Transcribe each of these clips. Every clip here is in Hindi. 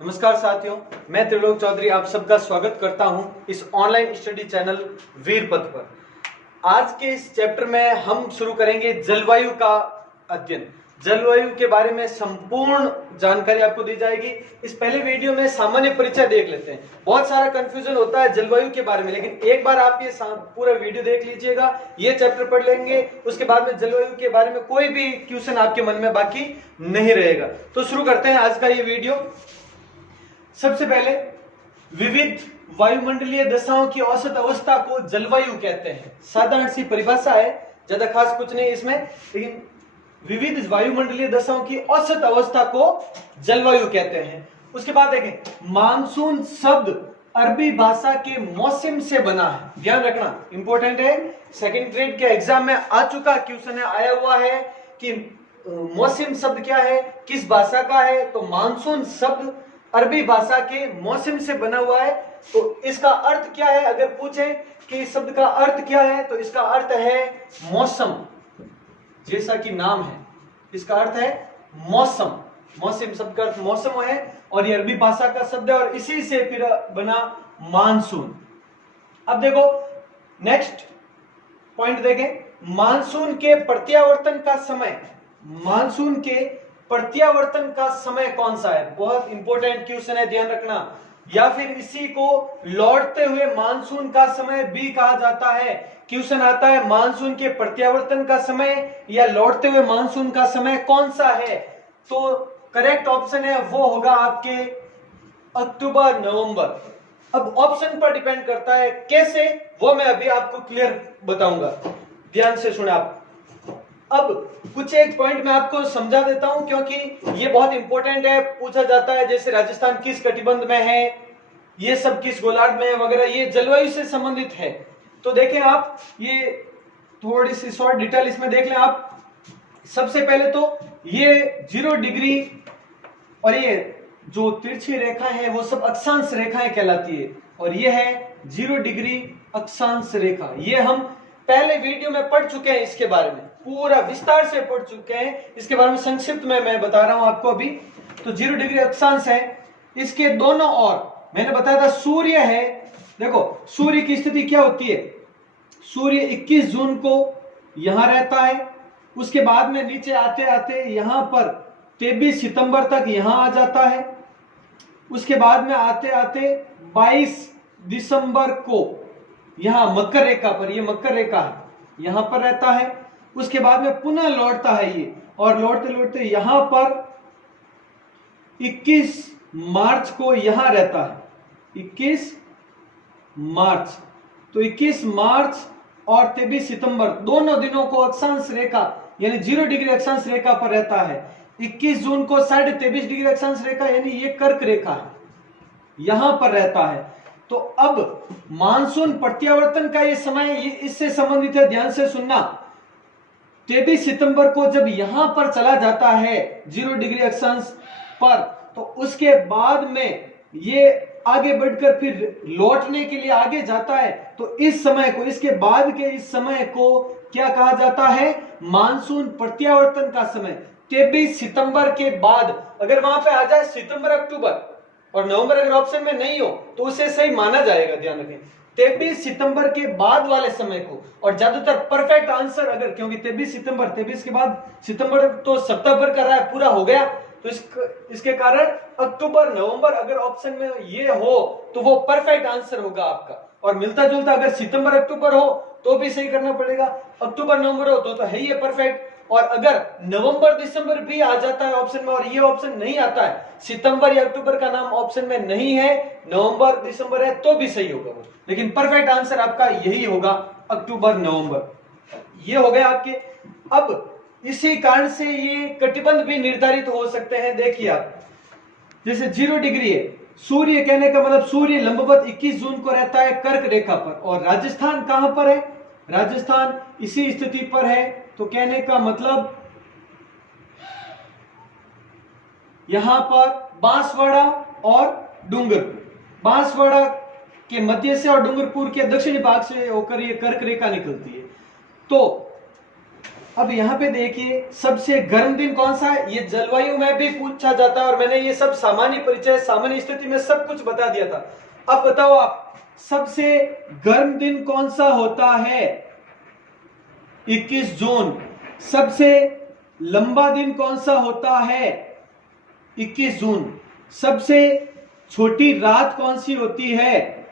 नमस्कार साथियों, मैं त्रिलोक चौधरी आप सबका स्वागत करता हूं इस ऑनलाइन स्टडी चैनल वीरपथ पर। आज के इस चैप्टर में हम शुरू करेंगे जलवायु का अध्ययन। जलवायु के बारे में संपूर्ण जानकारी आपको दी जाएगी। इस पहले वीडियो में सामान्य परिचय देख लेते हैं। बहुत सारा कंफ्यूजन होता है जलवायु के बारे में, लेकिन एक बार आप ये पूरा वीडियो देख लीजिएगा, ये चैप्टर पढ़ लेंगे, उसके बाद में जलवायु के बारे में कोई भी क्वेश्चन आपके मन में बाकी नहीं रहेगा। तो शुरू करते हैं आज का ये वीडियो। सबसे पहले विविध वायुमंडलीय दशाओं की औसत अवस्था को जलवायु कहते हैं। साधारण सी परिभाषा है, ज्यादा खास कुछ नहीं इसमें, लेकिन विविध वायुमंडलीय दशाओं की औसत अवस्था को जलवायु कहते हैं। उसके बाद देखें, मानसून शब्द अरबी भाषा के मौसम से बना है। ध्यान रखना, इंपॉर्टेंट है, सेकंड ग्रेड के एग्जाम में आ चुका क्वेश्चन है, आया हुआ है कि मौसम शब्द क्या है, किस भाषा का है। तो मानसून शब्द अरबी भाषा के मौसम से बना हुआ है। तो इसका अर्थ क्या है, अगर पूछे कि इस शब्द का अर्थ क्या है, तो इसका अर्थ है मौसम, जैसा कि नाम है, इसका अर्थ है मौसम। मौसम शब्द का अर्थ मौसम है और ये अरबी भाषा का शब्द है और इसी से फिर बना मानसून। अब देखो नेक्स्ट पॉइंट देखें, मानसून के प्रत्यावर्तन का समय। मानसून के प्रत्यावर्तन का समय कौन सा है, बहुत इंपॉर्टेंट क्वेश्चन है, ध्यान रखना। या फिर इसी को लौटते हुए मानसून का समय भी कहा जाता है। क्वेश्चन आता है मानसून के प्रत्यावर्तन का समय या लौटते हुए मानसून का समय कौन सा है, तो करेक्ट ऑप्शन है वो होगा आपके अक्टूबर नवंबर। अब ऑप्शन पर डिपेंड करता है, कैसे वो मैं अभी आपको क्लियर बताऊंगा, ध्यान से सुने आप। अब कुछ एक पॉइंट मैं आपको समझा देता हूं, क्योंकि ये बहुत इंपॉर्टेंट है, पूछा जाता है जैसे राजस्थान किस कटिबंध में है, ये सब किस गोलार्ध में है वगैरह, ये जलवायु से संबंधित है। तो देखें आप, ये थोड़ी सी शॉर्ट डिटेल इसमें देख लें आप। सबसे पहले तो ये 0 डिग्री और ये जो तिरछी रेखा है वो सब अक्षांश रेखाएं कहलाती है, और ये है 0 डिग्री अक्षांश रेखा। ये हम पहले वीडियो में पढ़ चुके हैं, इसके बारे में पूरा विस्तार से पढ़ चुके हैं, इसके बारे में संक्षिप्त में मैं बता रहा हूं आपको अभी। तो 0 डिग्री अक्षांश है, इसके दोनों ओर मैंने बताया था सूर्य है। देखो सूर्य की स्थिति क्या होती है, सूर्य 21 जून को यहां रहता है, उसके बाद में नीचे आते आते यहां पर 23 सितंबर तक यहां आ जाता है, उसके बाद में आते आते 22 दिसंबर को यहां मकर रेखा पर, ये मकर रेखा है, यहां पर रहता है। उसके बाद में पुनः लौटता है ये, और लौटते लौटते यहां पर 21 मार्च को यहां रहता है, 21 मार्च। तो 21 मार्च और 23 सितंबर दोनों दिनों को अक्षांश रेखा यानी 0 डिग्री अक्षांश रेखा पर रहता है। 21 जून को 23.5 डिग्री अक्षांश रेखा यानी ये कर्क रेखा है, यहां पर रहता है। तो अब मानसून प्रत्यावर्तन का ये समय ये इससे संबंधित है, ध्यान से सुनना। 23 सितंबर को जब यहां पर चला जाता है 0 डिग्री अक्षांश पर, तो उसके बाद में ये आगे बढ़कर फिर लौटने के लिए आगे जाता है। तो इस समय को, इसके बाद के इस समय को क्या कहा जाता है, मानसून प्रत्यावर्तन का समय। 23 सितंबर के बाद अगर वहां पे आ जाए सितंबर अक्टूबर और नवंबर अगर ऑप्शन में नहीं हो तो उसे सही माना जाएगा, ध्यान रखें। 23 सितंबर के बाद वाले समय को, और ज्यादातर परफेक्ट आंसर अगर, क्योंकि 23 सितंबर, 23 के बाद सितंबर तो सप्ताह भर कर रहा है, पूरा हो गया, तो इसके कारण अक्टूबर नवंबर अगर ऑप्शन में ये हो तो वो परफेक्ट आंसर होगा आपका। और मिलता जुलता अगर सितंबर अक्टूबर हो तो भी सही करना पड़ेगा, अक्टूबर नवंबर हो तो है ये परफेक्ट। और अगर नवंबर दिसंबर भी आ जाता है ऑप्शन में और ये ऑप्शन नहीं आता है, सितंबर या अक्टूबर का नाम ऑप्शन में नहीं है, नवंबर दिसंबर है, तो भी सही होगा वो, लेकिन परफेक्ट आंसर आपका यही होगा, अक्टूबर नवंबर। ये हो गया आपके। अब इसी कारण से ये कटिबंध भी निर्धारित हो सकते हैं। देखिए आप, जैसे 0 डिग्री है, सूर्य कहने का मतलब सूर्य लंबवत 21 जून को रहता है कर्क रेखा पर, और राजस्थान कहां पर है, राजस्थान इसी स्थिति पर है। तो कहने का मतलब यहां पर बांसवाड़ा और डूंगरपुर, बांसवाड़ा के मध्य से और डूंगरपुर के दक्षिणी भाग से होकर ये कर्क रेखा निकलती है। तो अब यहाँ पे देखिए सबसे गर्म दिन कौन सा है, ये जलवायु में भी पूछा जाता है और मैंने ये सब सामान्य परिचय सामान्य स्थिति में सब कुछ बता दिया था। अब बताओ आप सबसे गर्म दिन कौन सा होता है, 21 जून। सबसे लंबा दिन कौन सा होता है, 21 जून। सबसे छोटी रात कौन सी होती है,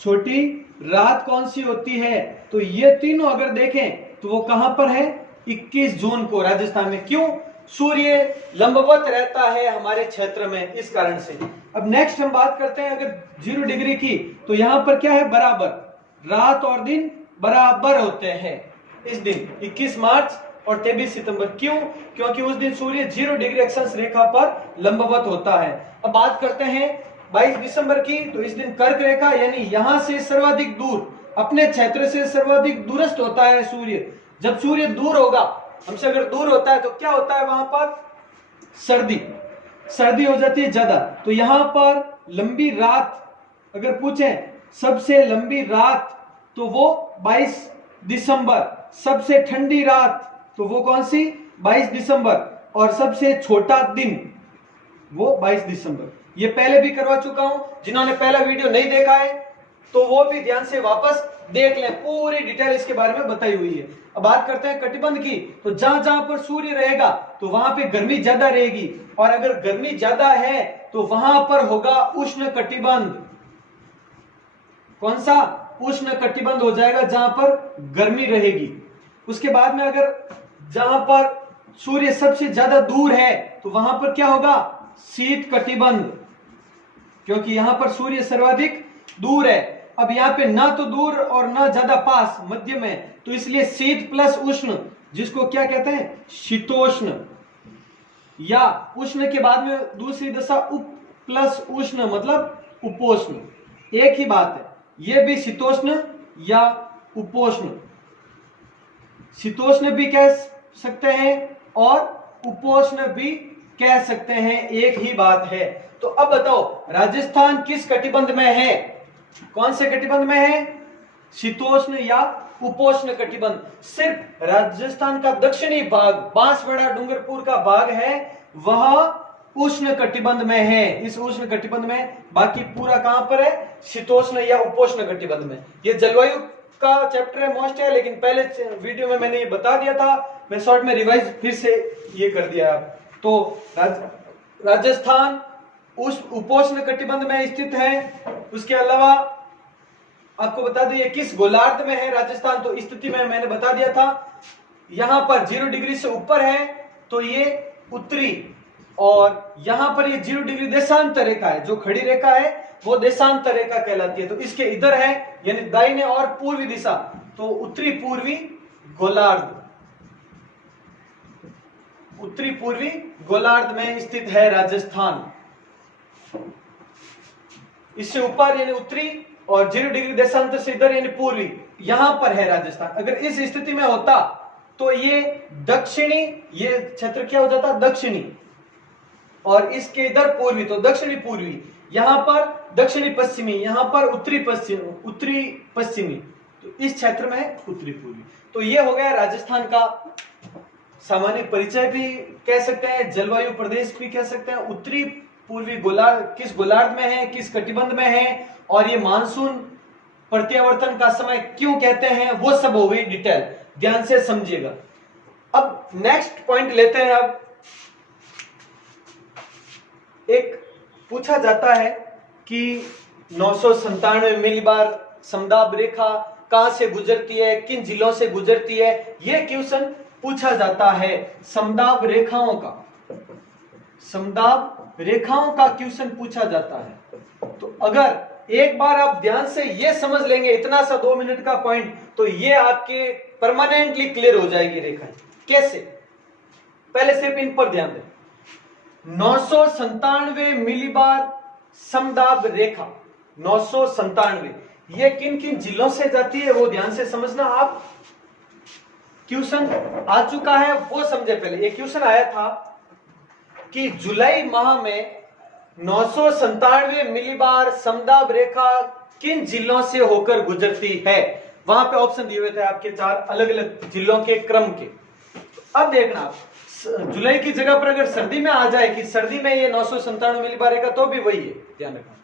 छोटी रात कौन सी होती है। तो ये तीनों अगर देखें तो वो कहां पर है, 21 जून को राजस्थान में। क्यों, सूर्य लंबवत रहता है हमारे क्षेत्र में, इस कारण से। अब नेक्स्ट हम बात करते हैं अगर 0 डिग्री की, तो यहां पर क्या है, बराबर, रात और दिन बराबर होते हैं इस दिन 21 मार्च और 23 सितंबर। क्यों, क्योंकि उस दिन सूर्य 0 डिग्री अक्षांश रेखा पर लंबवत होता है। अब बात करते हैं 22 दिसंबर की, तो इस दिन कर्क रेखा यानी यहां से सर्वाधिक दूर, अपने क्षेत्र से सर्वाधिक दूरस्थ होता है सूर्य। जब सूर्य दूर होगा, हमसे अगर दूर होता है तो क्या होता है, वहां पर सर्दी हो जाती है ज्यादा। तो यहां पर लंबी रात अगर पूछें, सबसे लंबी रात तो वो 22 दिसंबर। सबसे ठंडी रात तो वो कौन सी, 22 दिसंबर। और सबसे छोटा दिन वो 22 दिसंबर। ये पहले भी करवा चुका हूं, जिन्होंने पहला वीडियो नहीं देखा है तो वो भी ध्यान से वापस देख लें, पूरी डिटेल इसके बारे में बताई हुई है। अब बात करते हैं कटिबंध की, तो जहां जहां पर सूर्य रहेगा तो वहां पे गर्मी ज्यादा रहेगी, और अगर गर्मी ज्यादा है तो वहां पर होगा उष्ण कटिबंध। कौन सा, उष्ण कटिबंध हो जाएगा जहां पर गर्मी रहेगी। उसके बाद में अगर जहां पर सूर्य सबसे ज्यादा दूर है तो वहां पर क्या होगा, शीत कटिबंध, क्योंकि यहां पर सूर्य सर्वाधिक दूर है। अब यहाँ पे ना तो दूर और ना ज्यादा पास, मध्य में, तो इसलिए शीत प्लस उष्ण, जिसको क्या कहते हैं, शीतोष्ण। या उष्ण के बाद में दूसरी दशा उप प्लस उष्ण मतलब उपोष्ण, एक ही बात है। ये भी शीतोष्ण या उपोष्ण, शीतोष्ण भी कह सकते हैं और उपोष्ण भी कह सकते हैं, एक ही बात है। तो अब बताओ राजस्थान किस कटिबंध में है, कौन से कटिबंध में है, शीतोष्ण या उपोष्ण कटिबंध। सिर्फ राजस्थान का दक्षिणी भाग, बांसवाड़ा डूंगरपुर का भाग है, वह उष्ण कटिबंध में है, इस उष्ण कटिबंध में। बाकी पूरा कहां पर है, शीतोष्ण या उपोष्ण कटिबंध में। ये जलवायु का चैप्टर है, मोस्ट है, लेकिन पहले वीडियो में मैंने ये बता दिया था, मैं शॉर्ट में रिवाइज फिर से ये कर दिया। तो राजस्थान उस उपोष्ण कटिबंध में स्थित है। उसके अलावा आपको बता दें ये किस गोलार्ध में है राजस्थान, तो स्थिति में मैंने बता दिया था। यहां पर 0 डिग्री से ऊपर है तो ये उत्तरी, और यहां पर ये 0 डिग्री देशांतर रेखा है, जो खड़ी रेखा है वो देशांतर रेखा कहलाती है। तो इसके इधर है यानी दाहिने और पूर्वी दिशा, तो उत्तरी पूर्वी गोलार्ध, उत्तरी पूर्वी गोलार्ध में स्थित है राजस्थान। इससे ऊपर यानी उत्तरी और 0 डिग्री देशांतर से इधर यानी पूर्वी, यहां पर है राजस्थान। अगर इस स्थिति में होता तो ये दक्षिणी, ये क्षेत्र क्या हो जाता, दक्षिणी, और इसके इधर पूर्वी, तो दक्षिणी पूर्वी। यहां पर दक्षिणी पश्चिमी, यहां पर उत्तरी पश्चिमी, तो इस क्षेत्र में उत्तरी पूर्वी। तो ये हो गया राजस्थान का सामान्य परिचय भी कह सकते हैं, जलवायु प्रदेश भी कह सकते हैं। उत्तरी पूर्वी गोलार्ध किस गोलार्ध में है, किस कटिबंध में है, और ये मानसून प्रत्यावर्तन का समय क्यों कहते हैं, वो सब हो गई डिटेल, ध्यान से समझिएगा। अब नेक्स्ट पॉइंट लेते हैं। अब एक पूछा जाता है कि 997 मिलीबार समदाब रेखा कहां से गुजरती है, किन जिलों से गुजरती है, यह क्वेश्चन पूछा जाता है। समदाब रेखाओं का क्वेश्चन पूछा जाता है। तो अगर एक बार आप ध्यान से ये समझ लेंगे, इतना सा 2 मिनट का पॉइंट, तो ये आपके परमानेंटली क्लियर हो जाएगी रेखाएं। कैसे, पहले सिर्फ इन पर ध्यान दें। 997 मिलीबार समदाब रेखा, 997, ये किन किन जिलों से जाती है वो ध्यान से समझना। आप क्वेश्चन आ चुका है वो समझे। पहले एक क्वेश्चन आया था कि जुलाई माह में 997 मिलीबार समदाब रेखा किन जिलों से होकर गुजरती है। वहां पे ऑप्शन दिए हुए थे आपके 4 अलग अलग जिलों के क्रम के। अब देखना आप जुलाई की जगह पर अगर सर्दी में आ जाए कि सर्दी में ये 997 मिलीबार रहेगा तो भी वही है, ध्यान रखना।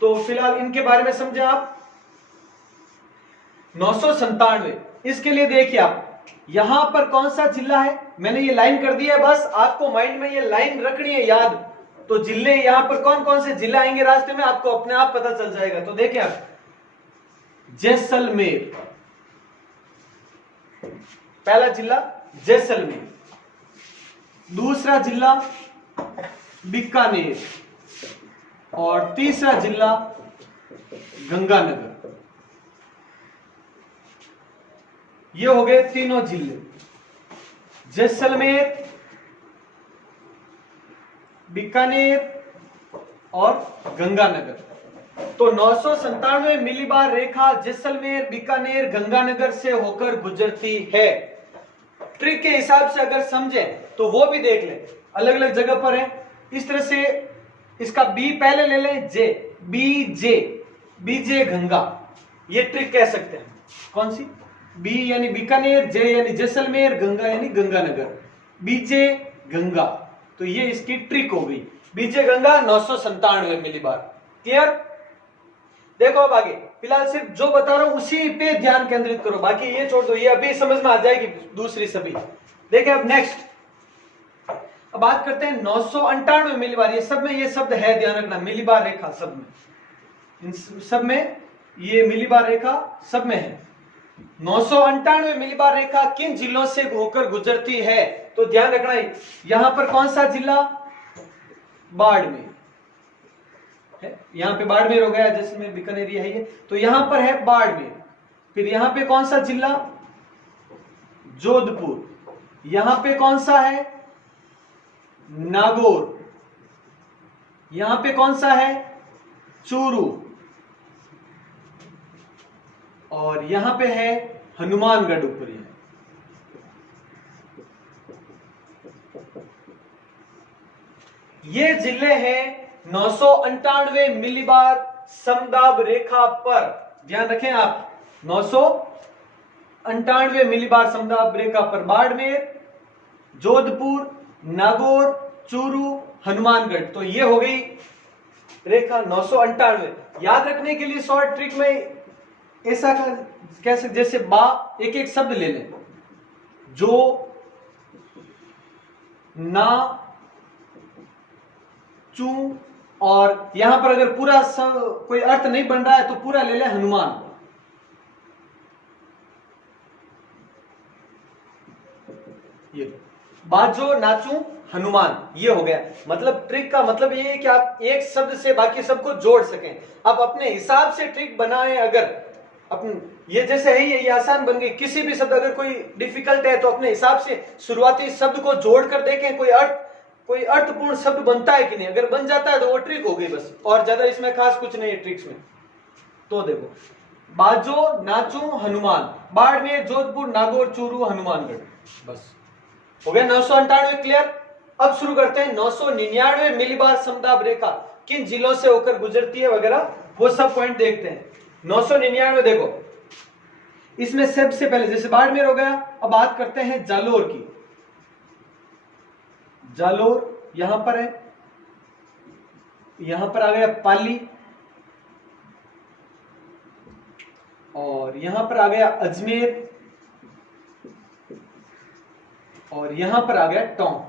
तो फिलहाल इनके बारे में समझे आप। 997 इसके लिए देखिए आप यहां पर कौन सा जिला है, मैंने ये लाइन कर दिया है, बस आपको माइंड में ये लाइन रखनी है याद। तो जिले यहां पर कौन कौन से जिला आएंगे रास्ते में आपको अपने आप पता चल जाएगा। तो देखिए आप जैसलमेर, पहला जिला जैसलमेर, दूसरा जिला बीकानेर और तीसरा जिला गंगानगर। ये हो गए तीनों जिले, जैसलमेर, बीकानेर और गंगानगर। तो 997 मिलीबार रेखा जैसलमेर, बीकानेर, गंगानगर से होकर गुजरती है। ट्रिक के हिसाब से अगर समझे तो वो भी देख लें, अलग अलग जगह पर है। इस तरह से इसका बी पहले ले लें, जे, बीजे, बीजे गंगा, ये ट्रिक कह सकते हैं। कौन सी? बी यानी बीकानेर, जे यानी जैसलमेर, गंगा यानी गंगानगर, बीजे गंगा। तो ये इसकी ट्रिक हो गई, बीजे गंगा 997 मिलीबार। क्लियर? देखो अब आगे, फिलहाल सिर्फ जो बता रहा हूं उसी पे ध्यान केंद्रित करो, बाकी ये छोड़ दो, ये अभी समझ में आ जाएगी दूसरी सभी। देखिए अब नेक्स्ट, अब बात करते हैं 998 मिलीबार। ये सब में ये शब्द है, ध्यान रखना, मिलीबार रेखा सब में, इन सब में ये मिलीबार रेखा सब में है। 998 मिलीबार रेखा किन जिलों से होकर गुजरती है? तो ध्यान रखना, यहां पर कौन सा जिला? बाड़मेर है, यहां पे बाड़मेर हो गया, जैसलमेर, बीकानेर है ये, तो यहां पर है बाड़मेर। फिर यहां पे कौन सा जिला? जोधपुर। यहां पे कौन सा है? नागौर। यहां पे कौन सा है? चूरू। और यहां पे है हनुमानगढ़ ऊपर। ये जिले हैं 998 मिलीबार समदाब रेखा पर। ध्यान रखें आप, 998 मिलीबार समदाब रेखा पर बाड़मेर, जोधपुर, नागौर, चूरू, हनुमानगढ़। तो ये हो गई रेखा 998। याद रखने के लिए शॉर्ट ट्रिक में ऐसा कह सकते, जैसे बा, एक एक शब्द ले लें, जो, ना, चू, और यहां पर अगर पूरा सब कोई अर्थ नहीं बन रहा है तो पूरा ले लें हनुमान। ये बाजो, नाचू, हनुमान, ये हो गया। मतलब ट्रिक का मतलब ये है कि आप एक शब्द से बाकी सबको जोड़ सकें। आप अपने हिसाब से ट्रिक बनाएं। अगर अपन ये जैसे है ये आसान बन गई, किसी भी शब्द अगर कोई डिफिकल्ट है तो अपने हिसाब से शुरुआती शब्द को जोड़कर देखें कोई अर्थपूर्ण शब्द बनता है कि नहीं। अगर बन जाता है तो वो ट्रिक हो गई बस, और ज्यादा इसमें खास कुछ नहीं है ट्रिक्स में। तो देखो, बाजो, नाचू, हनुमान, बाड़मेर, जोधपुर, नागौर, चूरू, हनुमानगढ़, बस हो गया 998। क्लियर? अब शुरू करते हैं 999 मिलीबार समदाब रेखा किन जिलों से होकर गुजरती है वगैरह, वो सब पॉइंट देखते हैं। 999 देखो, इसमें सबसे पहले जैसे बाड़मेर हो गया, अब बात करते हैं जालोर की। जालोर यहां पर है, यहां पर आ गया पाली, और यहां पर आ गया अजमेर, और यहां पर आ गया टोंक।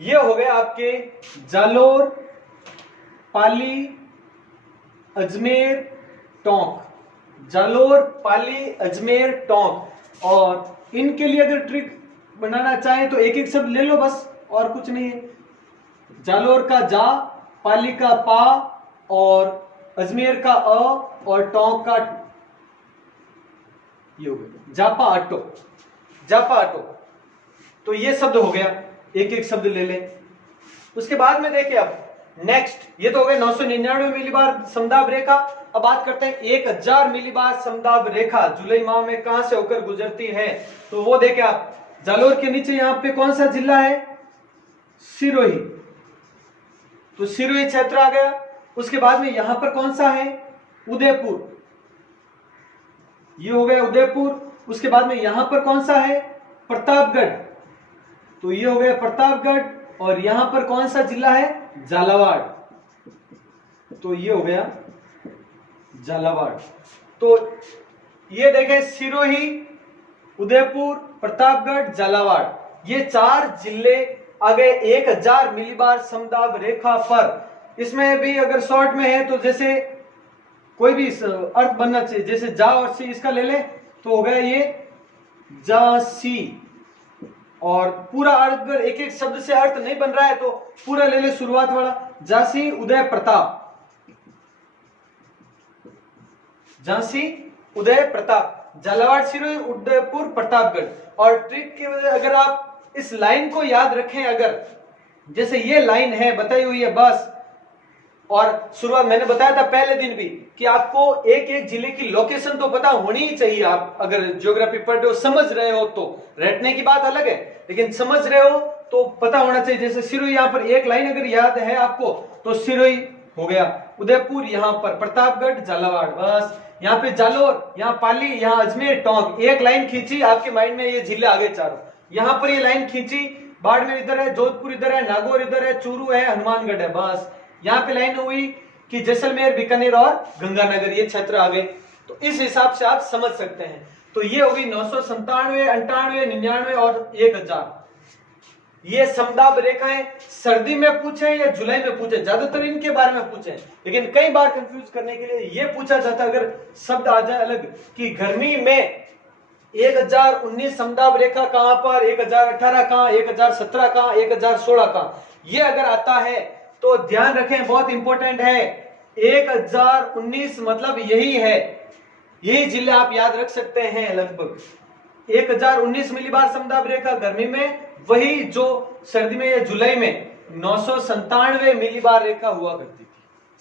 ये हो गए आपके जालोर, पाली, अजमेर, टोंक। जालोर, पाली, अजमेर, टोंक। और इनके लिए अगर ट्रिक बनाना चाहें तो एक एक शब्द ले लो बस, और कुछ नहीं है। जालोर का जा, पाली का पा, और अजमेर का अ, और टोंक का ये हो गया जापा अटो, जापा अटो। तो ये शब्द हो गया, एक एक शब्द ले लें। उसके बाद में देखिए अब नेक्स्ट, ये तो हो गए 999 मिलीबार समदाब रेखा। अब बात करते हैं 1000 मिलीबार समदाब रेखा जुलाई माह में कहां से होकर गुजरती है। तो वो देखें आप, जालोर के नीचे यहां पे कौन सा जिला है? सिरोही, तो सिरोही क्षेत्र आ गया। उसके बाद में यहां पर कौन सा है? उदयपुर, ये हो गया उदयपुर। उसके बाद में यहां पर कौन सा है, प्रतापगढ़, तो ये हो गया प्रतापगढ़। और यहां पर कौन सा जिला है, झालावाड़, तो ये हो गया झालावाड़। तो ये देखें, सिरोही, उदयपुर, प्रतापगढ़, झालावाड़, ये 4 जिले आ गए 1000 मिलीबार समदाब रेखा पर। इसमें भी अगर शॉर्ट में है तो जैसे कोई भी अर्थ बनना चाहिए, जैसे जा और सी इसका ले ले तो हो गया ये जासी। और पूरा अर्थ अगर एक एक शब्द से अर्थ नहीं बन रहा है तो पूरा ले ले शुरुआत वाला, झांसी उदय प्रताप, झांसी उदय प्रताप, झालावाड़, सिरोही, उदयपुर, प्रतापगढ़। और ट्रिक की वजह अगर आप इस लाइन को याद रखें, अगर जैसे ये लाइन है बताई हुई है बस, और शुरुआत मैंने बताया था पहले दिन भी कि आपको एक एक जिले की लोकेशन तो पता होनी ही चाहिए। आप अगर ज्योग्राफी पढ़ रहे हो, समझ रहे हो, तो रटने की बात अलग है, लेकिन समझ रहे हो तो पता होना चाहिए। जैसे सिरोही, यहाँ पर एक लाइन अगर याद है आपको तो सिरोही हो गया, उदयपुर यहाँ पर, प्रतापगढ़, झालावाड़, बस यहाँ पे जालोर, यहाँ पाली, यहाँ अजमेर, टोंक, एक लाइन खींची आपके माइंड में, ये जिले आगे चारों। यहाँ पर ये लाइन खींची, बाड़मेर इधर है, जोधपुर इधर है, नागौर इधर है, चूरू है, हनुमानगढ़ है, बस यहाँ पे लाइन हुई कि जैसलमेर, बीकानेर और गंगानगर, ये क्षेत्र आ गए। तो इस हिसाब से आप समझ सकते हैं। तो ये होगी 997, 98, 99 और 1000। ये समदाब रेखाएं सर्दी में पूछे या जुलाई में पूछे, ज्यादातर इनके बारे में पूछे, लेकिन कई बार कंफ्यूज करने के लिए ये पूछा जाता है अगर शब्द आ जाए अलग कि गर्मी में 1019 समदाब रेखा कहां पर, 1018 कहां, 1017 कहां, 1016 कहां, ये अगर आता है तो ध्यान रखें, बहुत इंपॉर्टेंट है। 1019 मतलब यही है, यही जिले आप याद रख सकते हैं। लगभग 1019 मिलीबार समदाब रेखा गर्मी में, वही जो सर्दी में या जुलाई में 997 मिलीबार रेखा हुआ करती थी,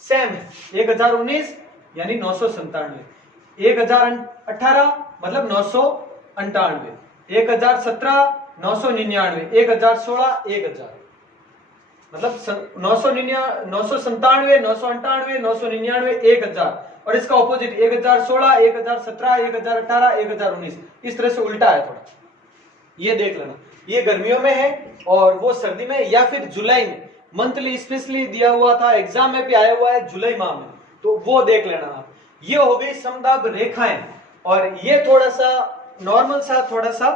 सेम है। 1019 यानी 997, 1018 मतलब 998, 1017 999, 1016 1000, मतलब 997, 998, 999, 1000। और इसका ऑपोजिट 1016, 1017, 1018, 1019, इस तरह से उल्टा है थोड़ा, ये देख लेना। ये गर्मियों में है और वो सर्दी में या फिर जुलाई में, मंथली स्पेशली दिया हुआ था, एग्जाम में भी आया हुआ है जुलाई माह में, तो वो देख लेना आप। ये हो गई समदाब रेखाएं, और ये थोड़ा सा नॉर्मल सा थोड़ा सा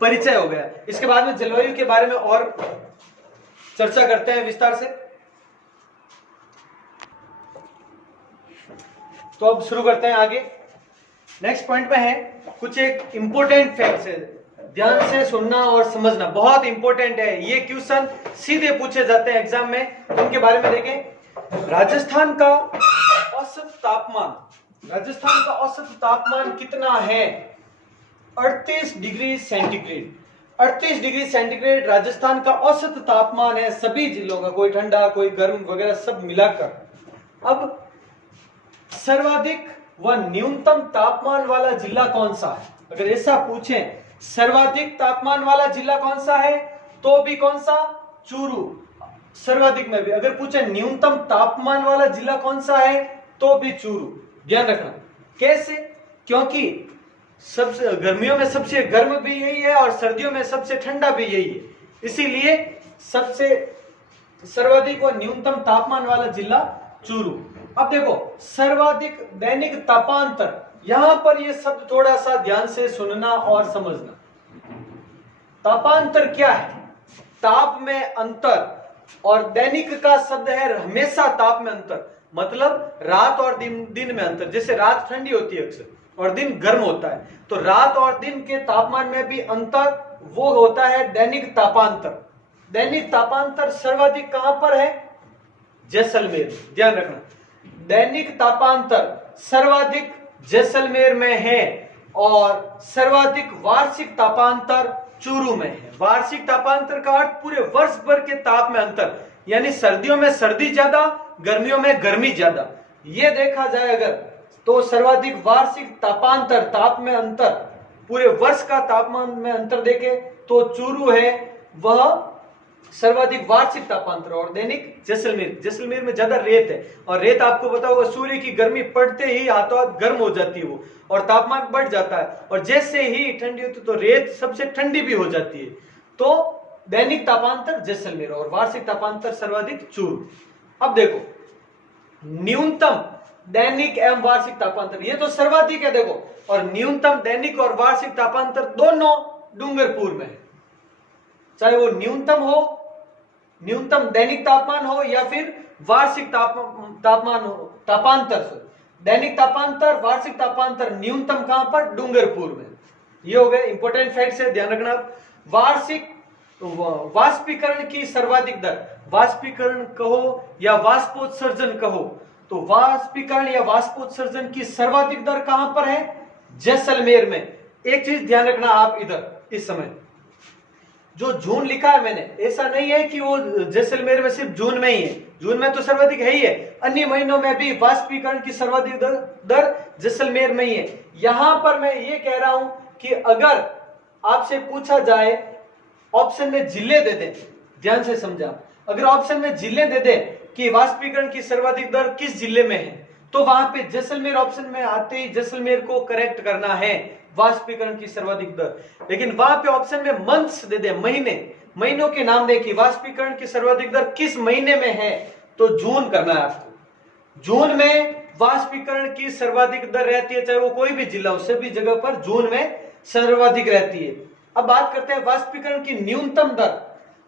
परिचय हो गया। इसके बाद में जलवायु के बारे में और चर्चा करते हैं विस्तार से। तो अब शुरू करते हैं आगे। नेक्स्ट पॉइंट में है कुछ एक इंपॉर्टेंट फैक्ट्स है, ध्यान से सुनना और समझना, बहुत इंपॉर्टेंट है। ये क्वेश्चन सीधे पूछे जाते हैं एग्जाम में, उनके बारे में देखें। राजस्थान का औसत तापमान, राजस्थान का औसत तापमान कितना है? 38 degree centigrade. 38 degree centigrade Rajasthan का औसत तापमान है, सभी जिलों का, कोई ठंडा कोई गर्म वगैरह सब मिलाकर। अब सर्वाधिक व न्यूनतम तापमान वाला जिला कौन सा है? अगर ऐसा पूछें सर्वाधिक तापमान वाला जिला कौन सा है, तो भी कौन सा? चूरू। सर्वाधिक में भी अगर पूछे न्यूनतम तापमान वाला जिला कौन सा है, तो भी चूरू। ध्यान रखना कैसे, क्योंकि सबसे गर्मियों में सबसे गर्म भी यही है और सर्दियों में सबसे ठंडा भी यही है, इसीलिए सबसे सर्वाधिक और न्यूनतम तापमान वाला जिला चूरू। अब देखो सर्वाधिक दैनिक तापांतर, यहां पर ये शब्द थोड़ा सा ध्यान से सुनना और समझना। तापांतर क्या है? ताप में अंतर, और दैनिक का शब्द है हमेशा ताप में अंतर, मतलब रात और दिन में अंतर। जैसे रात ठंडी होती है अक्सर और दिन गर्म होता है, तो रात और दिन के तापमान में भी अंतर, वो होता है दैनिक तापांतर। दैनिक तापांतर सर्वाधिक कहां पर है? जैसलमेर। ध्यान रखना, दैनिक तापांतर सर्वाधिक जैसलमेर में है और सर्वाधिक वार्षिक तापांतर चूरू में है। वार्षिक तापांतर का अर्थ पूरे वर्ष भर के ताप में अंतर, यानी सर्दियों में सर्दी ज्यादा, गर्मियों में गर्मी ज्यादा। ये देखा जाए अगर तो सर्वाधिक वार्षिक तापांतर, ताप में अंतर, पूरे वर्ष का तापमान में अंतर देखे तो चूरू है, वह सर्वाधिक वार्षिक तापांतर और दैनिक जैसलमेर। जैसलमेर में ज्यादा रेत है और रेत आपको पता होगा सूर्य की गर्मी पड़ते ही हाथों हाथ गर्म हो जाती है वो, और तापमान बढ़ जाता है, और जैसे ही ठंडी होती है तो रेत सबसे ठंडी भी हो जाती है। तो दैनिक तापांतर जैसलमेर और वार्षिक तापांतर सर्वाधिक चूरू। अब देखो न्यूनतम दैनिक एवं वार्षिक तापांतर, ये तो सर्वाधिक है देखो, और न्यूनतम दैनिक और वार्षिक तापांतर दोनों डूंगरपुर में है। चाहे वो न्यूनतम हो, न्यूनतम दैनिक तापमान हो या फिर वार्षिक तापमान हो, तापांतर से दैनिक तापांतर वार्षिक तापांतर न्यूनतम कहां पर? डूंगरपुर में। ये हो गए इंपॉर्टेंट फैक्ट्स है, ध्यान रखना। वार्षिक वाष्पीकरण की सर्वाधिक दर, वाष्पीकरण कहो या वाष्पोत्सर्जन कहो, तो वाष्पीकरण या वाष्पोत्सर्जन की सर्वाधिक दर कहां पर है? जैसलमेर में। एक चीज ध्यान रखना आप इधर इस समय, जो जून लिखा है मैंने, ऐसा नहीं है कि वो जैसलमेर में सिर्फ जून में ही है, जून में तो सर्वाधिक है ही है, अन्य महीनों में भी वाष्पीकरण की सर्वाधिक दर जैसलमेर में ही है। यहां पर मैं ये कह रहा हूं कि अगर आपसे पूछा जाए, ऑप्शन में जिले दे दें, ध्यान से समझा, अगर ऑप्शन में जिले दे दें कि वाष्पीकरण की सर्वाधिक दर किस जिले में है, तो वहां पे जैसलमेर ऑप्शन में आते ही जैसलमेर को करेक्ट करना है, वाष्पीकरण की सर्वाधिक दर। लेकिन वहां पे ऑप्शन में मंथ्स दे दे, महीने, महीनों के नाम दे कि वाष्पीकरण की सर्वाधिक दर किस महीने में है, तो जून करना है आपको। जून में वाष्पीकरण की सर्वाधिक दर रहती है, चाहे वो कोई भी जिला हो, सभी जगह पर जून में सर्वाधिक रहती है। अब बात करते हैं वाष्पीकरण की न्यूनतम दर,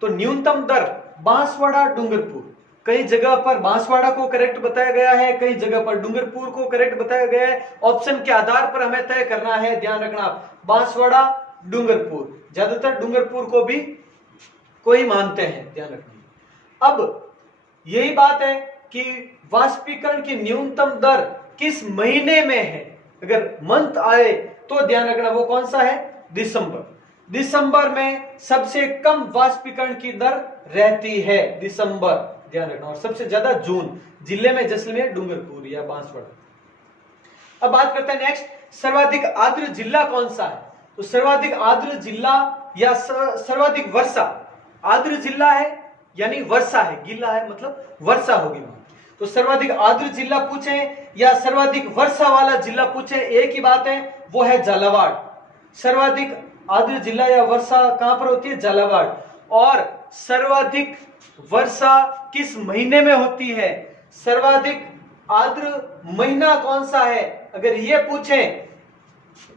तो न्यूनतम दर बांसवाड़ा डूंगरपुर, कई जगह पर बांसवाड़ा को करेक्ट बताया गया है, कई जगह पर डूंगरपुर को करेक्ट बताया गया है। ऑप्शन के आधार पर हमें तय करना है, ध्यान रखना, बांसवाड़ा डूंगरपुर, ज्यादातर डूंगरपुर को भी कोई मानते हैं, ध्यान रखना। अब यही बात है कि वाष्पीकरण की न्यूनतम दर किस महीने में है, अगर मंथ आए तो ध्यान रखना वो कौन सा है? दिसंबर। दिसंबर में सबसे कम वाष्पीकरण की दर रहती है, दिसंबर, ध्यान रखना, और सबसे ज्यादा जून, जिले में जैसलमेर, डूंगरपुर या बांसवाड़ा। अब बात करते हैं नेक्स्ट, सर्वाधिक आर्द्र जिला कौन सा है? तो सर्वाधिक आर्द्र जिला या सर्वाधिक वर्षा, आर्द्र जिला है यानी वर्षा है, गीला है मतलब वर्षा होगी वहां, तो सर्वाधिक आर्द्र जिला पूछे या सर्वाधिक वर्षा वाला जिला पूछे, एक ही बात है, वो है झालावाड़। सर्वाधिक आर्द्र जिला या वर्षा कहां पर होती है? झालावाड़। और सर्वाधिक वर्षा किस महीने में होती है? सर्वाधिक आर्द्र महीना कौन सा है, अगर ये पूछें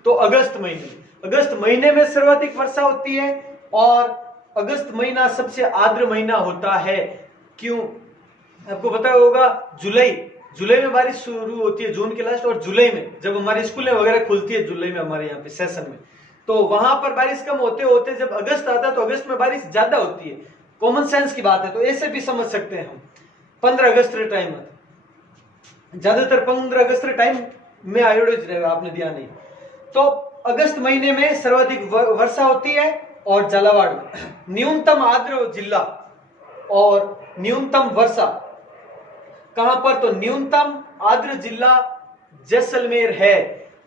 तो अगस्त महीने, अगस्त महीने में सर्वाधिक वर्षा होती है, और अगस्त महीना सबसे आर्द्र महीना होता है। क्यों? आपको पता होगा जुलाई में बारिश शुरू होती है, जून के लास्ट, और जुलाई में जब हमारी स्कूलें वगैरह खुलती है, जुलाई में हमारे यहाँ पे सेशन में, तो वहां पर बारिश कम होते होते जब अगस्त आता है तो अगस्त में बारिश ज्यादा होती है। कॉमन सेंस की बात है, तो ऐसे भी समझ सकते हैं हम। 15 अगस्त टाइम, ज्यादातर 15 अगस्त टाइम में आयोडिज रहेगा, आपने दिया नहीं, तो अगस्त महीने में सर्वाधिक वर्षा होती है, और झालावाड़ में न्यूनतम आर्द्र जिला और न्यूनतम वर्षा कहां पर? तो न्यूनतम आर्द्र जिला जैसलमेर है।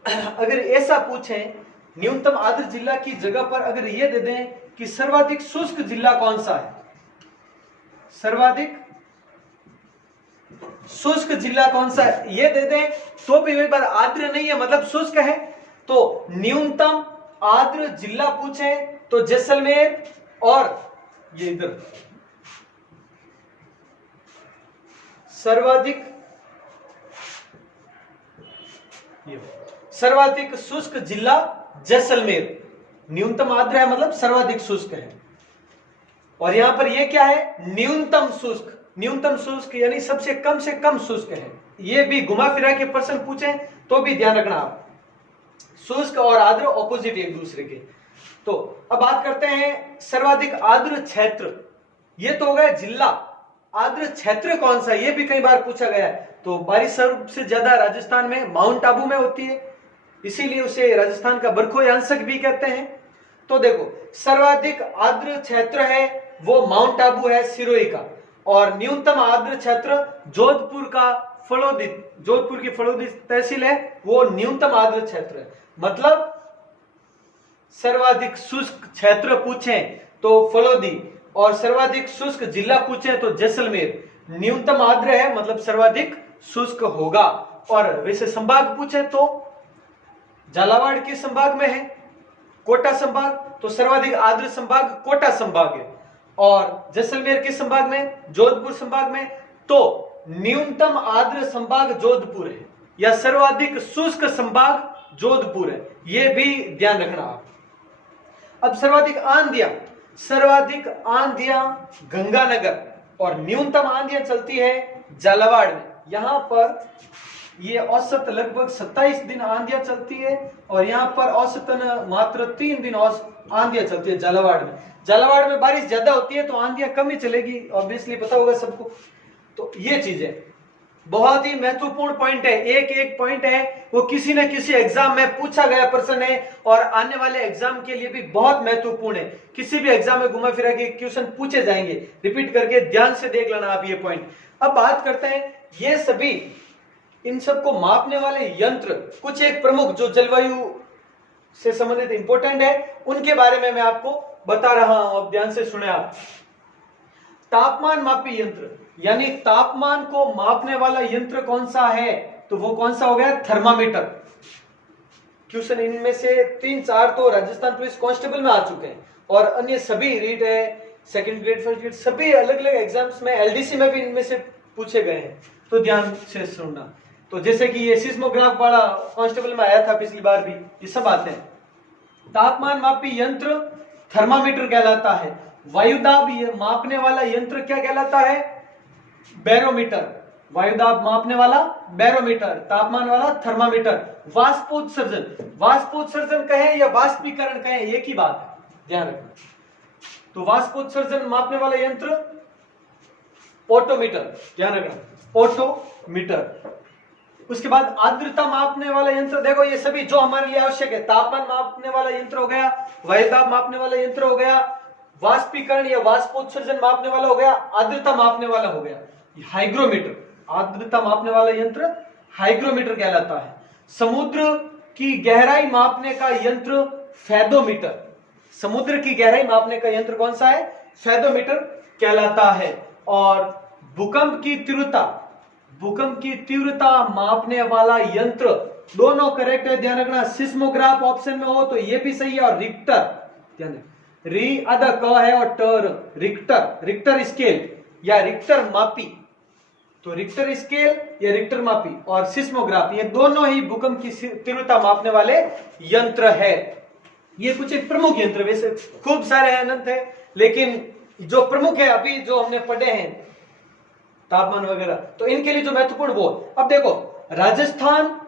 अगर ऐसा पूछें, न्यूनतम आर्द्र जिला की जगह पर अगर ये दे दें कि सर्वाधिक शुष्क जिला कौन सा है, सर्वाधिक शुष्क जिला कौन सा है, ये दे दें, तो भी वही बात, आर्द्र नहीं है मतलब शुष्क है, तो न्यूनतम आर्द्र जिला पूछे तो जैसलमेर, और ये इधर सर्वाधिक शुष्क जिला जैसलमेर, न्यूनतम आर्द्र है मतलब सर्वाधिक शुष्क है। और यहां पर ये क्या है? न्यूनतम शुष्क, न्यूनतम शुष्क यानी सबसे कम से कम शुष्क है। ये भी घुमा फिरा के प्रश्न पूछे तो भी ध्यान रखना आप, शुष्क और आर्द्र ऑपोजिट एक दूसरे के। तो अब बात करते हैं सर्वाधिक आर्द्र क्षेत्र, ये तो हो गया जिला, आर्द्र क्षेत्र कौन सा, ये भी कई बार पूछा गया है। तो बारिश सबसे ज्यादा राजस्थान में माउंट आबू में होती है, इसीलिए उसे राजस्थान का बरखोयांशक भी कहते हैं। तो देखो सर्वाधिक आर्द्र क्षेत्र है वो माउंट आबू है, सिरोही का, और न्यूनतम आर्द्र क्षेत्र जोधपुर का फलोदी, जोधपुर की फलोदी तहसील है, वो न्यूनतम आर्द्र क्षेत्र है। मतलब सर्वाधिक शुष्क क्षेत्र पूछें तो फलोदी, और सर्वाधिक शुष्क जिला पूछे तो जैसलमेर न्यूनतम आर्द्र है, मतलब सर्वाधिक शुष्क होगा। और वैसे संभाग पूछे तो झालावाड़ के संभाग में है कोटा संभाग, तो सर्वाधिक आर्द्र संभाग कोटा संभाग है। और जैसलमेर के संभाग में, जोधपुर संभाग में, तो न्यूनतम आर्द्र संभाग जोधपुर है या सर्वाधिक शुष्क संभाग जोधपुर है, यह भी ध्यान रखना आप। अब सर्वाधिक आंधियां गंगानगर और न्यूनतम आंधियां चलती है झालावाड़ में। यहां पर ये औसत लगभग 27 दिन आंधियां चलती है और यहां पर औसतन मात्र 3 दिन आंधियां चलती है झालावाड़ में। झालावाड़ में बारिश ज्यादा होती है तो आंधियां कम ही चलेगी, ऑब्वियसली पता होगा सबको। तो ये चीज है, बहुत ही महत्वपूर्ण पॉइंट है, एक पॉइंट है, वो किसी न किसी एग्जाम में पूछा गया प्रश्न है और आने वाले एग्जाम के लिए भी बहुत महत्वपूर्ण है। किसी भी एग्जाम में घुमा फिरा के क्वेश्चन पूछे जाएंगे, रिपीट करके ध्यान से देख लेना आप ये पॉइंट। अब बात करते हैं ये सभी, इन सबको मापने वाले यंत्र, कुछ एक प्रमुख जो जलवायु से संबंधित इंपॉर्टेंट है उनके बारे में मैं आपको बता रहा हूं, अब ध्यान से सुने आप। तापमान मापी यंत्र, यानी तापमान को मापने वाला यंत्र कौन सा है, तो वो कौन सा हो गया, थर्मामीटर। क्वेश्चन इनमें से 3-4 तो राजस्थान पुलिस कांस्टेबल में आ चुके हैं और अन्य सभी रीट है, सेकंड ग्रेड, फर्स्ट ग्रेड, सभी अलग अलग एग्जाम्स में, एलडीसी में भी इनमें से पूछे गए हैं, तो ध्यान से सुनना। तो जैसे कि ये सिस्मोग्राफ वाला कांस्टेबल में आया था पिछली बार भी, ये सब आते हैं। तापमान मापी यंत्र थर्मामीटर कहलाता है। वायुदाब मापने वाला यंत्र क्या कहलाता है, बैरोमीटर। वायुदाब मापने वाला बैरोमीटर, तापमान वाला थर्मामीटर। वाष्पोत्सर्जन कहें या वाष्पीकरण कहें, एक ही बात है, ध्यान रखना। तो वाष्पोत्सर्जन मापने वाला यंत्र ओटोमीटर, ध्यान रखना, ओटोमीटर। उसके बाद आर्द्रता मापने वाला यंत्र, देखो ये सभी जो हमारे लिए आवश्यक है, तापमान मापने वाला यंत्र हो गया, वायुदाब मापने वाला यंत्र हो गया, वाष्पीकरण या वाष्पोत्सर्जन मापने वाला हो गया, आर्द्रता मापने वाला हो गया हाइग्रोमीटर। आर्द्रता मापने वाला यंत्र हाइग्रोमीटर कहलाता है। समुद्र की गहराई मापने का यंत्र फेदोमीटर। समुद्र की गहराई मापने का यंत्र कौन सा है, फेदोमीटर कहलाता है। और भूकंप की तीव्रता मापने वाला यंत्र, दोनों करेक्ट है, ध्यान रखना। सिस्मोग्राफ ऑप्शन में हो तो ये भी सही है, और रिक्टर, ध्यान री आधा क है और टर, रिक्टर स्केल या रिक्टर मापी, तो रिक्टर स्केल या रिक्टर मापी और सिस्मोग्राफ, ये दोनों ही भूकंप की तीव्रता मापने वाले यंत्र है। ये कुछ एक प्रमुख यंत्र, वैसे खूब सारे अनंत है, लेकिन जो प्रमुख है अभी जो हमने पढ़े हैं तापमान वगैरह, तो इनके लिए जो महत्वपूर्ण वो। अब देखो राजस्थान,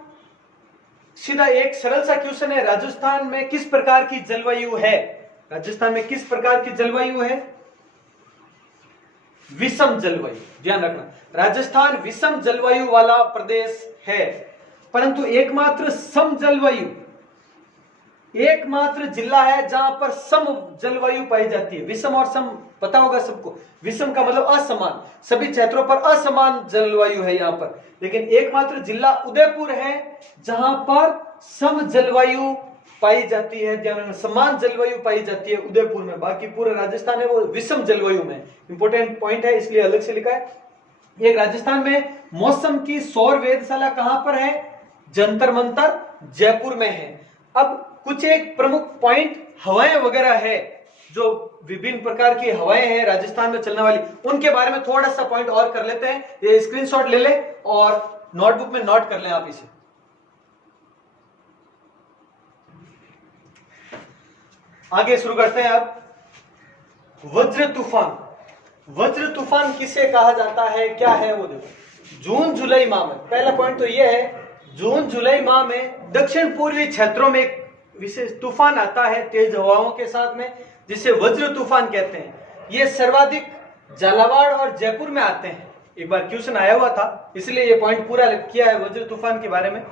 सीधा एक सरल सा क्वेश्चन है, राजस्थान में किस प्रकार की जलवायु है, राजस्थान में किस प्रकार की जलवायु है, विषम जलवायु, ध्यान रखना। राजस्थान विषम जलवायु वाला प्रदेश है, परंतु एकमात्र सम जलवायु, एकमात्र जिला है जहां पर सम जलवायु पाई जाती है। विषम और सम पता होगा सबको, विषम का मतलब असमान, सभी क्षेत्रों पर असमान जलवायु है यहां पर, लेकिन एकमात्र जिला उदयपुर है जहां पर सम जलवायु पाई जाती है, ध्यान रखना, समान जलवायु पाई जाती है उदयपुर में। बाकी पूरा राजस्थान है वो विषम जलवायु में, इंपॉर्टेंट पॉइंट है इसलिए अलग से लिखा है। एक राजस्थान में मौसम की सौर वेधशाला कहां पर है, जंतर मंतर जयपुर में है। अब कुछ एक प्रमुख पॉइंट, हवाएं वगैरह है, जो विभिन्न प्रकार की हवाएं हैं राजस्थान में चलने वाली, उनके बारे में थोड़ा सा पॉइंट और कर लेते हैं। ये स्क्रीनशॉट ले ले और नोटबुक में नोट कर लें आप इसे। आगे शुरू करते हैं अब। वज्र तूफान, वज्र तूफान किसे कहा जाता है, क्या है वो देखो। जून जुलाई माह में, पहला पॉइंट तो ये है, जून जुलाई माह में दक्षिण पूर्वी क्षेत्रों में एक विशेष तूफान आता है तेज हवाओं के साथ में, जिसे वज्र तूफान कहते हैं। ये सर्वाधिक झालावाड़ और जयपुर में आते हैं। एक बार क्वेश्चन आया हुआ था इसलिए ये पॉइंट पूरा किया है वज्र तूफान के बारे में।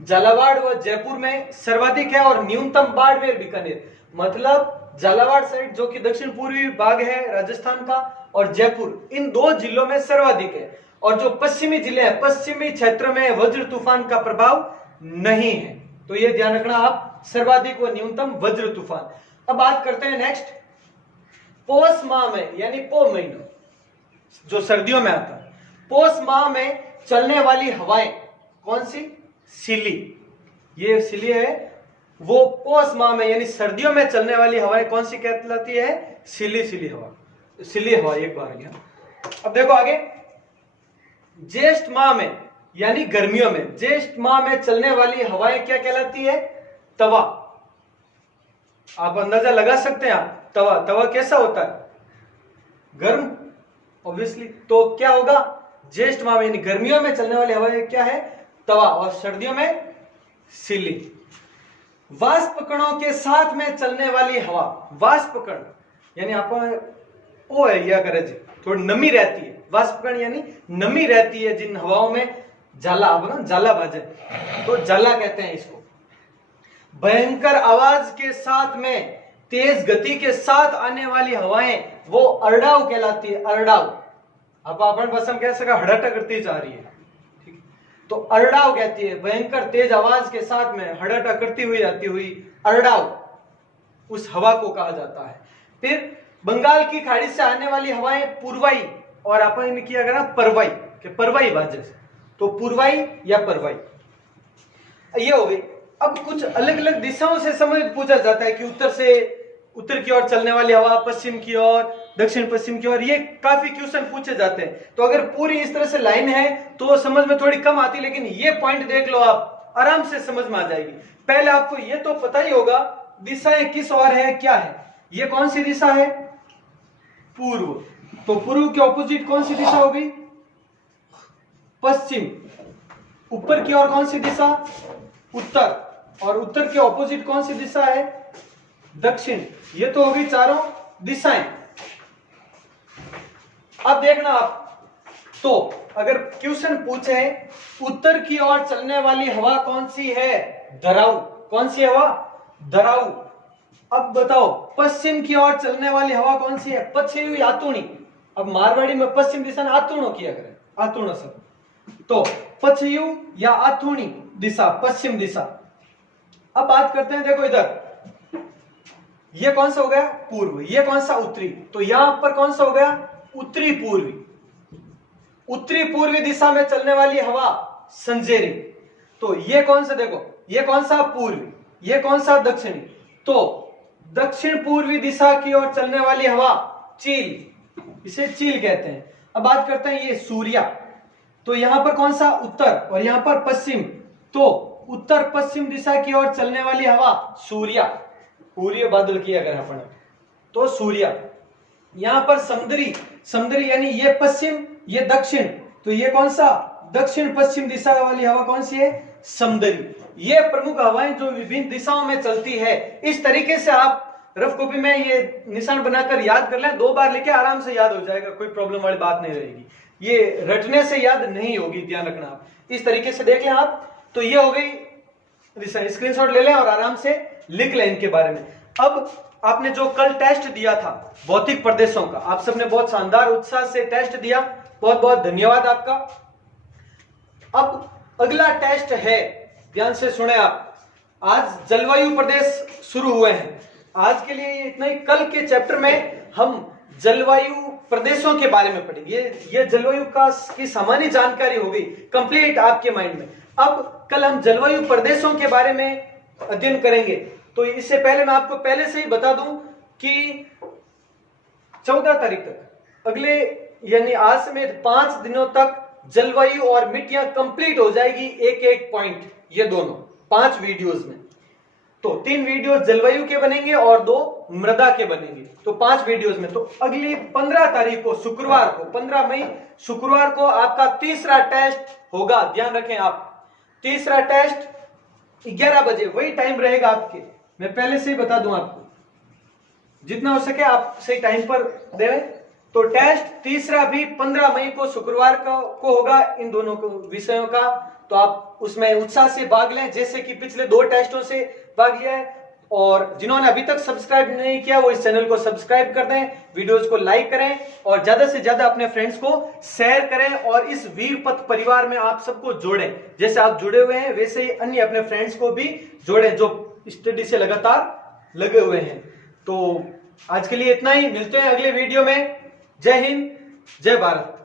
झालावाड़ व जयपुर में सर्वाधिक है और न्यूनतम बाड़मेर बीकानेर, मतलब झालावाड़ साइड जो कि दक्षिण पूर्वी भाग है राजस्थान का, और जयपुर, इन दो जिलों में सर्वाधिक है। और जो पश्चिमी जिले हैं, पश्चिमी क्षेत्र में वज्र तूफान का प्रभाव नहीं है, तो ये ध्यान रखना आप, सर्वाधिक व न्यूनतम वज्र तूफान। अब बात करते हैं नेक्स्ट, पौष माह में यानी पो महीनों जो सर्दियों में आता है, पौष माह में चलने वाली हवाएं कौन सी? सिली। ये सिली है, वो पौष माह में यानी सर्दियों में चलने वाली हवाएं कौन सी कहलाती है? सिली हवा। सिली हवा एक बार गया। अब देखो आगे, ज्येष्ठ माह में यानी गर्मियों में, ज्येष्ठ माह में चलने वाली हवाएं क्या कहलाती है? तवा। आप अंदाजा लगा सकते हैं आप, तवा कैसा होता है? गर्म ऑब्वियसली। तो क्या होगा? ज्येष्ठ माह में यानी गर्मियों में चलने वाली हवाएं क्या है? तवा। और सर्दियों में सिली। वाष्प कणों के साथ में चलने वाली हवा, वाष्प कण यानी आप ओ है या करे जी, थोड़ी नमी रहती है। वाष्प कण यानी नमी रहती है जिन हवाओं में, जाला बाजे तो जाला कहते हैं इसको। भयंकर आवाज के साथ में तेज गति के साथ आने वाली हवाएं वो अरडाव कहलाती है। अरडाव अब अपन बस हम कह सका हड़ाटा करती जा रही है, ठीक है? तो अरडाव कहती है, भयंकर तेज आवाज के साथ में हड़ाटा करती हुई आती हुई अरडाव उस हवा को कहा जाता है। फिर बंगाल की खाड़ी से आने वाली हवाएं पूर्वाई, और अपन किया गया परवाई के परवाई बाजे से, तो पूर्वाई या परवाई ये हो गई। अब कुछ अलग अलग दिशाओं से समझ पूछा जाता है कि उत्तर की ओर चलने वाली हवा, पश्चिम की ओर, दक्षिण पश्चिम की ओर, ये काफी क्वेश्चन पूछे जाते हैं। तो अगर पूरी इस तरह से लाइन है तो समझ में थोड़ी कम आती, लेकिन ये पॉइंट देख लो आप, आराम से समझ में आ जाएगी। पहले आपको ये तो पता ही होगा दिशाएं किस ओर है, क्या है। ये कौन सी दिशा है? पूर्व। तो पूर्व के ऑपोजिट कौन सी दिशा हो गई? पश्चिम। ऊपर की ओर कौन सी दिशा? उत्तर। और उत्तर के ऑपोजिट कौन सी दिशा है? दक्षिण। ये तो होगी चारों दिशाएं। अब देखना आप, तो अगर क्वेश्चन पूछे उत्तर की ओर चलने वाली हवा कौन सी है? दराऊ। कौन सी हवा? दराऊ। अब बताओ पश्चिम की ओर चलने वाली हवा कौन सी है? पश्चिमी आतुणी। अब मारवाड़ी में पश्चिम दिशा ने आतुणो किया करें, आतुणो सब। तो पश्चिम या आतुणी दिशा, पश्चिम दिशा। अब बात करते हैं, देखो इधर ये कौन सा हो गया? पूर्व। ये कौन सा? उत्तरी। तो यहां पर कौन सा हो गया? उत्तरी पूर्वी। उत्तरी पूर्वी दिशा में चलने वाली हवा संजेरी। तो ये कौन सा? देखो ये कौन सा? पूर्वी। ये कौन सा? दक्षिणी। तो दक्षिण पूर्वी दिशा की ओर चलने वाली हवा चील, इसे चील कहते हैं। अब बात करते हैं ये सूर्या। तो यहां पर कौन सा? उत्तर। और यहां पर पश्चिम। तो उत्तर पश्चिम दिशा की ओर चलने वाली हवा सूर्या। पूर्य बादल की अगर अपन तो सूर्या। यहां पर समुद्री, समुद्री यानी ये पश्चिम ये दक्षिण। तो ये कौन सा? दक्षिण पश्चिम दिशा वाली हवा कौन सी है? समुद्री। ये प्रमुख हवाएं जो विभिन्न दिशाओं में चलती है। इस तरीके से आप रफ कॉपी में ये निशान बनाकर याद कर लें, 2 बार लिखे आराम से याद हो जाएगा, कोई प्रॉब्लम वाली बात नहीं रहेगी। ये रटने से याद नहीं होगी, ध्यान रखना आप। इस तरीके से देख लें आप। तो ये हो गई दिशा, स्क्रीनशॉट ले लें और आराम से लिख लें इनके बारे में। अब आपने जो कल टेस्ट दिया था भौतिक प्रदेशों का, आप सबने बहुत शानदार उत्साह से टेस्ट दिया, बहुत बहुत धन्यवाद आपका। अब अगला टेस्ट है, ध्यान से सुने आप। आज जलवायु प्रदेश शुरू हुए हैं। आज के लिए इतना ही। कल के चैप्टर में हम जलवायु प्रदेशों के बारे में पढ़ेंगे। ये जलवायु की सामान्य जानकारी हो गई कंप्लीट आपके माइंड में। अब कल हम जलवायु प्रदेशों के बारे में अध्ययन करेंगे। तो इससे पहले मैं आपको पहले से ही बता दूं कि 14 तारीख तक, अगले यानी आज से में 5 दिनों तक जलवायु और मिट्टियां कंप्लीट हो जाएगी, एक एक पॉइंट, ये दोनों 5 वीडियोस में। तो 3 वीडियो जलवायु के बनेंगे और 2 मृदा के बनेंगे, तो 5 वीडियोस में। तो अगली 15 तारीख को, शुक्रवार को, 15 मई शुक्रवार को आपका तीसरा टेस्ट होगा। ध्यान रखें आप, तीसरा टेस्ट 11 बजे, वही टाइम रहेगा आपके। मैं पहले से ही बता दूं आपको, जितना हो सके आप सही टाइम पर दें। तो टेस्ट तीसरा भी 15 मई को शुक्रवार को होगा, इन दोनों को विषयों का। तो आप उसमें उत्साह से भाग लें, जैसे कि पिछले 2 टेस्टों से भाग लिया है। और जिन्होंने अभी तक सब्सक्राइब नहीं किया वो इस चैनल को सब्सक्राइब कर दें, वीडियोस को लाइक करें और ज्यादा से ज्यादा अपने फ्रेंड्स को शेयर करें और इस वीर पथ परिवार में आप सबको जोड़ें। जैसे आप जुड़े हुए हैं वैसे ही अन्य अपने फ्रेंड्स को भी जोड़ें जो स्टडी से लगातार लगे हुए हैं। तो आज के लिए इतना ही, मिलते हैं अगले वीडियो में। जय हिंद, जय भारत।